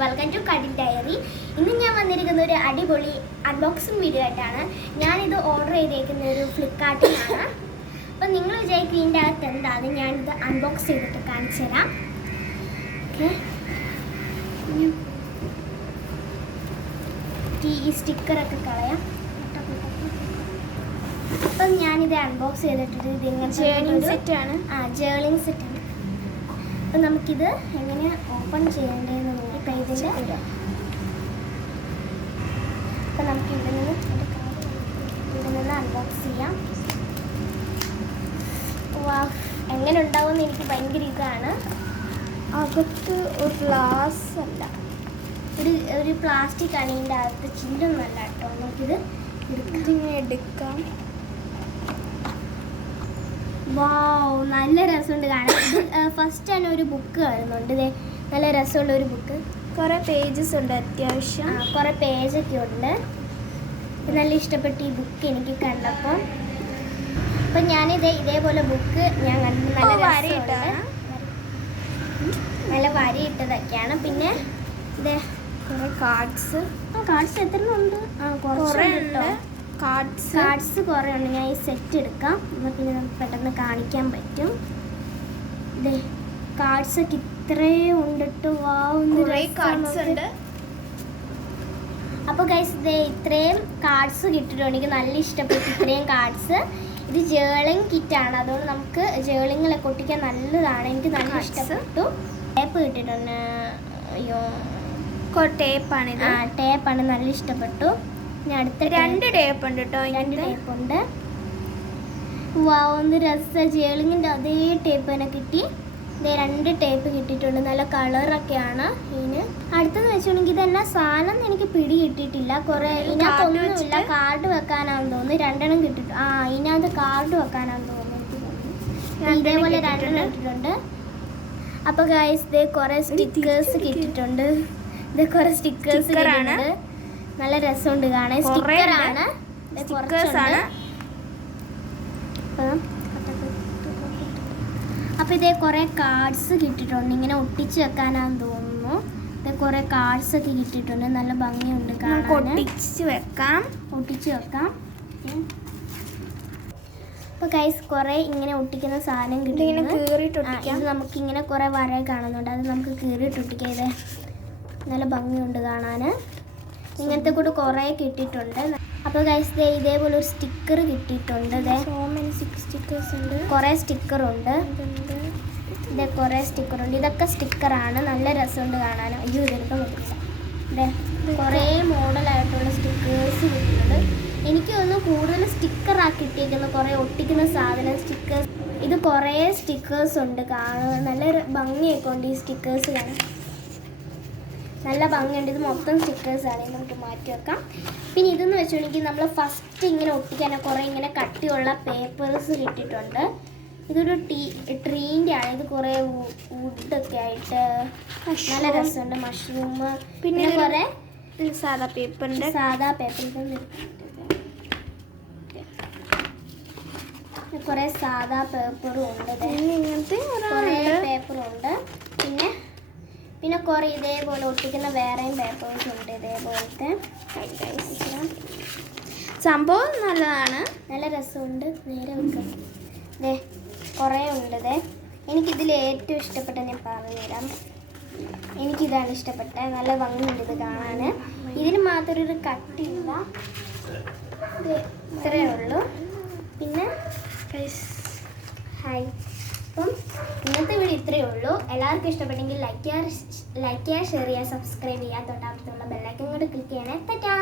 Welcome to കടിൽ diary. ഇന്ന് ഞാൻ വന്നിരിക്കുന്ന ഒരു അടിപൊളി അൺബോക്സിങ് വീഡിയോ ആയിട്ടാണ്. ഞാനിത് ഓർഡർ ചെയ്തേക്കുന്ന ഒരു ഫ്ലിപ്കാർട്ടിലാണ്. അപ്പോൾ നിങ്ങൾ വിചാരിക്കും ഇതിൻ്റെ അകത്ത് എന്താണ്, ഞാനിത് അൺബോക്സ് ചെയ്തിട്ട് കാണിച്ചു തരാം. ഓക്കെ, ഈ സ്റ്റിക്കറൊക്കെ കളയാം. അപ്പം ഞാനിത് അൺബോക്സ് ചെയ്തിട്ട് ഇതിങ്ങനെ ജേർണിംഗ് സെറ്റാണ്. ജേർണിംഗ് സെറ്റാണ്. അപ്പം നമുക്കിത് എങ്ങനെ ഓപ്പൺ ചെയ്യേണ്ടതെന്ന് നോക്കി കൈതിൻ്റെ അപ്പം നമുക്ക് ഇവിടെ നിന്ന് അൺബോക്സ് ചെയ്യാം. എങ്ങനെ ഉണ്ടാവുമെന്ന് എനിക്ക് ഭയങ്കര ഇതാണ്. അകത്ത് ഒരു ഗ്ലാസ് അല്ല, ഒരു പ്ലാസ്റ്റിക് ആണ് ഇതിൻ്റെ അകത്ത്, ചില്ലൊന്നല്ല കേട്ടോ. നമുക്കിത് ഇങ്ങനെ എടുക്കാം. വാവ്, നല്ല രസമുണ്ട് കാണാൻ. ഫസ്റ്റ് തന്നെ ഒരു ബുക്ക് വരുന്നുണ്ട്. നല്ല രസമുള്ള ഒരു ബുക്ക്, കുറേ പേജസ് ഉണ്ട്, അത്യാവശ്യം കുറേ പേജൊക്കെ ഉണ്ട്. നല്ല ഇഷ്ടപ്പെട്ടു ഈ ബുക്ക് എനിക്ക് കണ്ടപ്പോൾ. അപ്പം ഞാനിത് ഇതേപോലെ ബുക്ക് ഞാൻ കണ്ടു. നല്ല വരയിട്ടതൊക്കെയാണ്. പിന്നെ ഇതേ കുറേ കാർഡ്സ് എത്ര ഉണ്ട്? കുറേ ഉണ്ട്. കാർഡ്സ് കുറേ ഉണ്ട്. ഞാൻ ഈ സെറ്റ് എടുക്കാം, എന്നാൽ പിന്നെ നമുക്ക് പെട്ടെന്ന് കാണിക്കാൻ പറ്റും. ഇതേ കാർഡ്സൊക്കെ ഇത്രയും ഉണ്ട് കേട്ടോ. കാർഡ്സ് ഉണ്ട്. അപ്പോൾ ഗൈസ്, ഇതേ ഇത്രയും കാർഡ്സ് കിട്ടിയിട്ടുണ്ട്. എനിക്ക് നല്ല ഇഷ്ടപ്പെട്ടു ഇത്രയും കാർഡ്സ്. ഇത് ജേർണിംഗ് കിറ്റാണ്, അതുകൊണ്ട് നമുക്ക് ജേർണിങ്ങിലൊക്കെ ഒട്ടിക്കാൻ നല്ലതാണ്. എനിക്ക് നല്ല ഇഷ്ടപ്പെട്ടു. ടേപ്പ് കിട്ടിയിട്ടുണ്ട്. അയ്യോ, ടേപ്പാണിത്. ടേപ്പാണ്, നല്ല ഇഷ്ടപ്പെട്ടു. അടുത്ത രണ്ട് ടേപ്പ് ഉണ്ട് കേട്ടോ. രണ്ട് ടേപ്പ് ഉണ്ട്. ഒന്ന് രസ ജേളിങ്ങിൻ്റെ അതേ ടേപ്പ് തന്നെ കിട്ടി. രണ്ട് ടേപ്പ് കിട്ടിയിട്ടുണ്ട്. നല്ല കളറൊക്കെയാണ് ഇതിന്. അടുത്തെന്ന് വെച്ചിട്ടുണ്ടെങ്കിൽ ഇതെന്നാ സാധനം എനിക്ക് പിടി കിട്ടിയിട്ടില്ല. കുറേ ഇതിനകത്തൊന്നുമില്ല. കാർഡ് വെക്കാനാണെന്ന് തോന്നുന്നു. രണ്ടെണ്ണം കിട്ടിയിട്ടുണ്ട്. ഇതിനകത്ത് കാർഡ് വെക്കാനാണെന്ന് തോന്നുന്നു. എനിക്ക് തോന്നുന്നു ഇതേപോലെ രണ്ടെണ്ണം ഇട്ടിട്ടുണ്ട്. അപ്പോൾ ഗൈസ്, ഇതേ കുറേ സ്റ്റിക്കേഴ്സ് കിട്ടിയിട്ടുണ്ട്. ഇത് കുറേ സ്റ്റിക്കേഴ്സ് കിട്ടിയിട്ടുണ്ട്. നല്ല രസമുണ്ട് കാണാൻ. സ്റ്റിക്കറാണ്. അപ്പോൾ ഇതേ കുറേ കാർഡ്സ് കിട്ടിയിട്ടുണ്ട്. ഇങ്ങനെ ഒട്ടിച്ച് വെക്കാനാന്ന് തോന്നുന്നു. ഇത് കുറേ കാർഡ്സ് ഒക്കെ കിട്ടിയിട്ടുണ്ട്. നല്ല ഭംഗിയുണ്ട് കാണാൻ. ഒട്ടിച്ച് വെക്കാം. അപ്പോൾ ഗൈസ്, കുറേ ഇങ്ങനെ ഒട്ടിക്കുന്ന സാധനം കിട്ടിയിട്ടുണ്ട്. ഇത് നമുക്കിങ്ങനെ കുറേ വര കാണുന്നുണ്ട്. അത് നമുക്ക് കീറിയിട്ട് ഒട്ടിക്കാം. ഇത് നല്ല ഭംഗിയുണ്ട് കാണാൻ. ഇങ്ങനത്തെ കൂടെ കുറേ കിട്ടിയിട്ടുണ്ട്. അപ്പോൾ ഗൈസ്, ഇതേപോലെ ഒരു സ്റ്റിക്കർ കിട്ടിയിട്ടുണ്ട്. കുറേ സ്റ്റിക്കറുണ്ട്. കുറേ സ്റ്റിക്കറുണ്ട്. ഇതൊക്കെ സ്റ്റിക്കറാണ്. നല്ല രസമുണ്ട് കാണാൻ. അയ്യോ, ഇതെടുക്കാൻ പറ്റില്ല. കുറേ മോഡലായിട്ടുള്ള സ്റ്റിക്കേഴ്സ് കിട്ടിയിട്ടുണ്ട്. എനിക്ക് തോന്നുന്നു കൂടുതൽ സ്റ്റിക്കറാക്കി കിട്ടിയിരിക്കുന്ന കുറേ ഒട്ടിക്കുന്ന സാധനം സ്റ്റിക്കേഴ്സ്. ഇത് കുറേ സ്റ്റിക്കേഴ്സ് ഉണ്ട് കാണാൻ. നല്ല ഭംഗിയൊക്കെ ഉണ്ട് ഈ സ്റ്റിക്കേഴ്സ് കാണാൻ. നല്ല ഭംഗിയുണ്ട്. ഇത് മൊത്തം സ്റ്റിക്കേഴ്സാണ്. നമുക്ക് മാറ്റി വെക്കാം. പിന്നെ ഇതെന്ന് വെച്ചിട്ടുണ്ടെങ്കിൽ നമ്മൾ ഫസ്റ്റ് ഇങ്ങനെ ഒട്ടിക്കാൻ കുറേ ഇങ്ങനെ കട്ടിയുള്ള പേപ്പേഴ്സ് കിട്ടിയിട്ടുണ്ട്. ഇതൊരു ട്രീൻ്റെ ആണ്. ഇത് കുറേ വുഡൊക്കെ ആയിട്ട് നല്ല രസമുണ്ട്. മഷ്റൂം, പിന്നെ കുറേ സാധാ പേപ്പർ. കുറേ സാധാ പേപ്പറും ഉണ്ട്. ഇങ്ങനത്തെ കുറേ പേപ്പറുണ്ട്. പിന്നെ കുറേ ഇതേപോലെ ഒട്ടിക്കുന്ന വേറെയും പേപ്പേഴ്സ് ഉണ്ട്. ഇതേപോലത്തെ സംഭവം നല്ലതാണ്. നല്ല രസമുണ്ട്. നേരെ വെക്കാം. കുറേ ഉണ്ട്. എനിക്കിതിൽ ഏറ്റവും ഇഷ്ടപ്പെട്ട ഞാൻ പറഞ്ഞുതരാം. എനിക്കിതാണ് ഇഷ്ടപ്പെട്ടത്. നല്ല ഭംഗിയുണ്ട് ഇത് കാണാൻ. ഇതിന് മാത്രം ഒരു കട്ടില്ല. ഇത്രയേ ഉള്ളൂ. പിന്നെ ഹായ്. അപ്പം ഇന്നത്തെ വീഡിയോ ഇത്രയേ ഉള്ളൂ. എല്ലാവർക്കും ഇഷ്ടപ്പെട്ടെങ്കിൽ ലൈക്ക് ചെയ്യുക, ഷെയർ ചെയ്യുക, സബ്സ്ക്രൈബ് ചെയ്യുക. തൊട്ടടുത്തുള്ള ബെല്ലൈക്കൺ കൂടെ ക്ലിക്ക് ചെയ്യണേ. ടാറ്റാ.